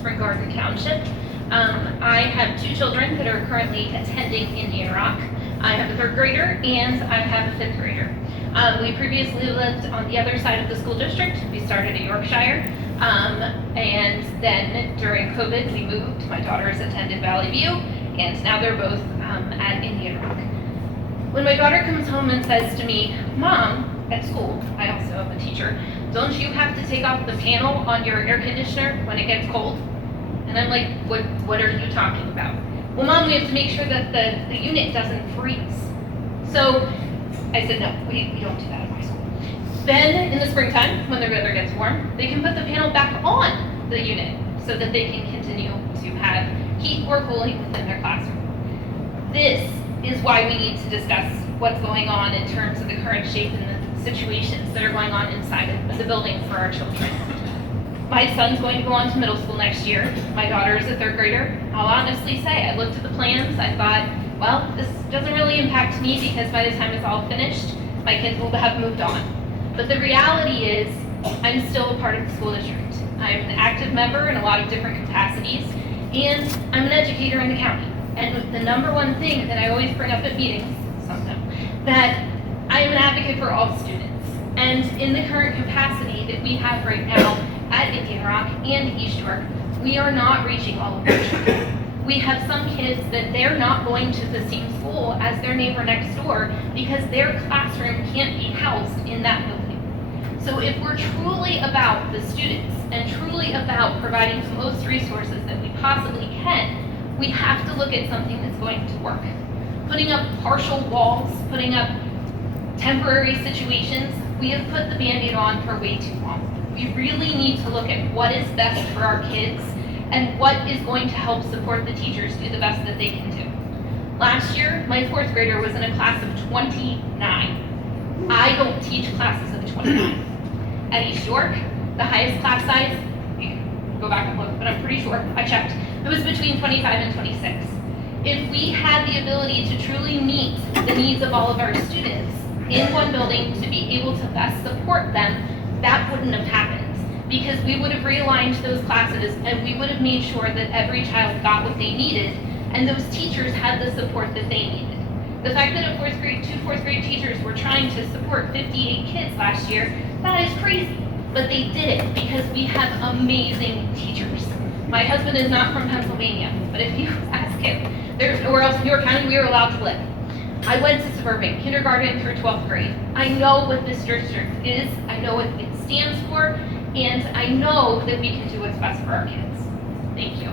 Spring Garden Township. I have 2 children that are currently attending Indian Rock. I have a 3rd grader and I have a 5th grader. We previously lived on the other side of the school district. We started at Yorkshire, and then during COVID we moved. My daughters attended Valley View, and now they're both at Indian Rock. When my daughter comes home and says to me, "Mom," at school, I also am a teacher, "don't you have to take off the panel on your air conditioner when it gets cold?" And I'm like, what are you talking about? "Well, Mom, we have to make sure that the unit doesn't freeze." So I said, no, we don't do that at my school. Then in the springtime, when the weather gets warm, they can put the panel back on the unit so that they can continue to have heat or cooling within their classroom. This is why we need to discuss what's going on in terms of the current shape and the situations that are going on inside of the building for our children. My son's going to go on to middle school next year. My daughter is a 3rd grader. I'll honestly say, I looked at the plans, I thought, well, this doesn't really impact me because by the time it's all finished, my kids will have moved on. But the reality is, I'm still a part of the school district. I'm an active member in a lot of different capacities, and I'm an educator in the county. And the number one thing that I always bring up at meetings, sometimes, that I am an advocate for all students. And in the current capacity that we have right now at Indian Rock and East York, we are not reaching all of our children. We have some kids that they're not going to the same school as their neighbor next door because their classroom can't be housed in that building. So if we're truly about the students and truly about providing the most resources that we possibly can, we have to look at something that's going to work. Putting up partial walls, putting up temporary situations, we have put the Band-Aid on for way too long. We really need to look at what is best for our kids and what is going to help support the teachers do the best that they can do. Last year, my 4th grader was in a class of 29. I don't teach classes of 29. At East York, the highest class size, you can go back and look, but I'm pretty sure, I checked, it was between 25 and 26. If we had the ability to truly meet the needs of all of our students in one building to be able to best support them, that wouldn't have happened. Because we would have realigned those classes and we would have made sure that every child got what they needed and those teachers had the support that they needed. The fact that 2 4th grade teachers were trying to support 58 kids last year, that is crazy. But they did it because we have amazing teachers. My husband is not from Pennsylvania, but if you ask him, there's nowhere else in York County we are allowed to live. I went to suburban, kindergarten through 12th grade. I know what this district is, I know what it stands for, and I know that we can do what's best for our kids. Thank you.